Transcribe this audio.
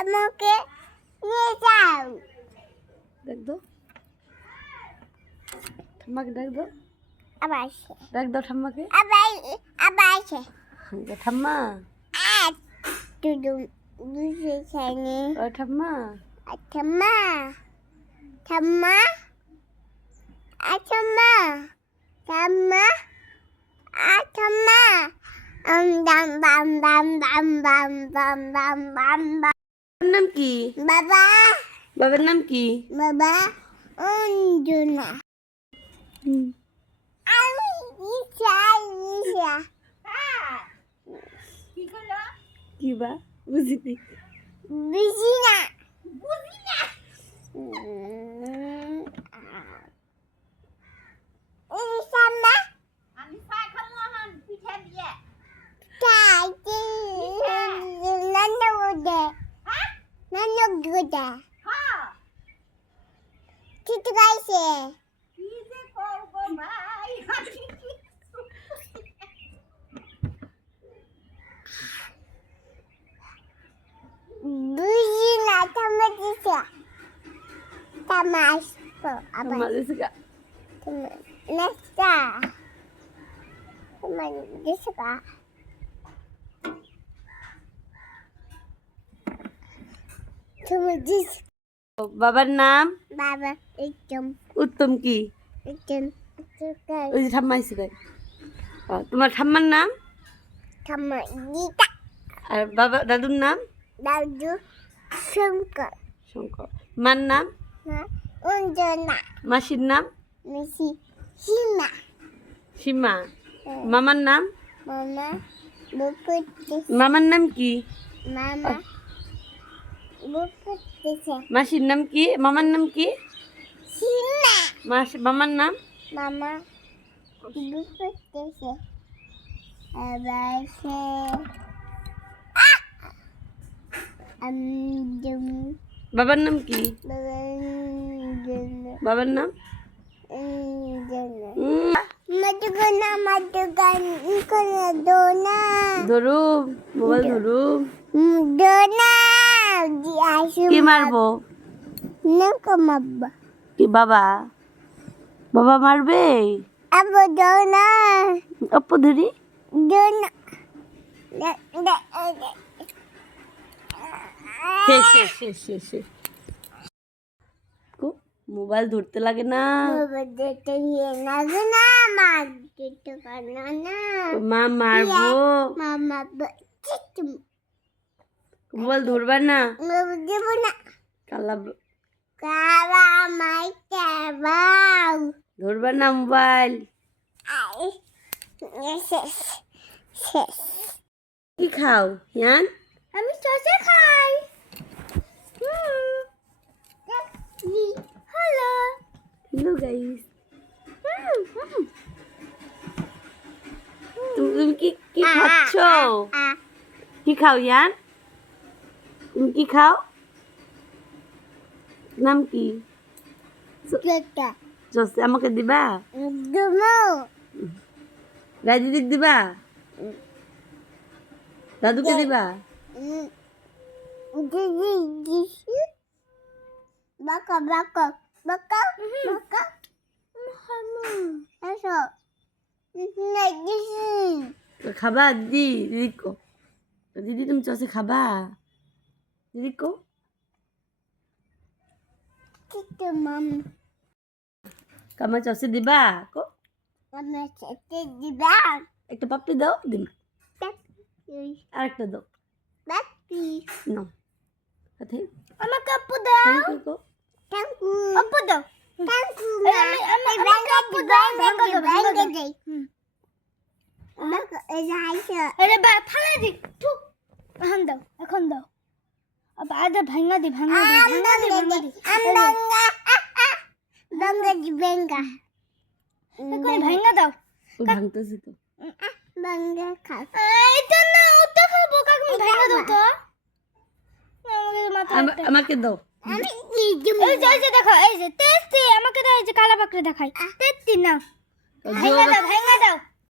আমাকে নিয়ে যাও। ডাক দাও ঠাম্মাকে, ডাক দাও। আবার আসে, ডাক দাও ঠাম্মাকে। আবার আসে। ঠাম্মা, দুদু বুঝে খাইনি। ও ঠাম্মা, ঠাম্মা, ঠাম্মা, ঠাম্মা, ঠাম্মা, ঠাম্মা। বাম বাম বাম বাম বাম বাম বাম বাম বাম। বাবার নাম কি? বাবা, বাবার নাম কি? বাবা অঞ্জনা। আমি ইচ্ছা ইচ্ছা। কি করলো? কি বা বুঝিনি। বুঝি না, বুঝি না। আমি চা খাবো এখন পিঠা দিয়ে। Kita guys ya. Kita kau bye. Buji na tamat isa. Tamas po. ঠাম্মা দিছে গা। Tamas. Nesta. Tamas isa ka. Tamas isa. বাবার নাম? Baba item. উত্তম কি? Item. ওই যে ঠাম্মা আইছে গাই। তোমার ঠাম্মার নাম? Tamas dita. আর বাবা দাদুর নাম? Dadu. Sungkar. শঙ্কর। মার নাম? Unjana. মাসির নাম? Misi. Sima. সীমা। মামার নাম? Mama. Bukutis. মামার নাম কি? Mama. Bukutis. মাসির নাম কি? মামার নাম কি? Sima. মামার নাম? Mama. Bukutis. Abase. Jum. বাবার নাম কি? Jum. বাবার নাম? Madugana, madugana, ikona dona. ধরুম, মোবাইল ধরুম। Dona. Di asu. কি মারবো? Nako mabba. কি বাবা? বাবা মারবে? Abo dona. অপ্পু ধরি। Dona. শেষ শেষ শেষ শেষ শেষ। মোবাইল ধরতে লাগে না। মা মারবো। মোবাইল ধরবা না। কালা ধরবা না মোবাইল। কি খাও ইয়ান? আমি শসা খাই। হ্যালো। Hello guys. তুমি কি কি খাচ্ছ? কি খাও ইয়ান? তুমি কি খাও? নাম কি? জসে আমাকে দিবা? রাজিদিক দিবা? দাদুকে দিবা? Baka baka baka baka. Eso. খাবা দিদি? দিদি কো দিদি তুমি চসে খাবা? দিদি কো Kita mam. কামা চসে দিবা কো? Mama cete di bag. একটা পাপড়ি দাও দিন। Tapi. আর একটা দাও। Tapi. নাও সাথে Mama kapu dah. Thank you কো। Tangku. Apa dah? Tangku. Bangga kapu dah. Bangga deh. Bangga Aisha. আরে বা ফালা দি টু এখন দাও এখন দাও আবার আদা ভাঙা দি ভাঙা দি ভাঙা দি ভাঙা দি Bangga. Bangga di bangga. কই ভাঙা দাও ও ভাঙতেছে তো। Bangga kap. এটা না ওটা খাবো কাকু ভাঙা দাও তো আমাকে মাথা আমাকে দাও। Ami hijau. এই যে দেখো এই যে তেস্তি আমাকে দাও এই যে কালা বাকরে দেখাই তেস্তি না ভাঙা দাও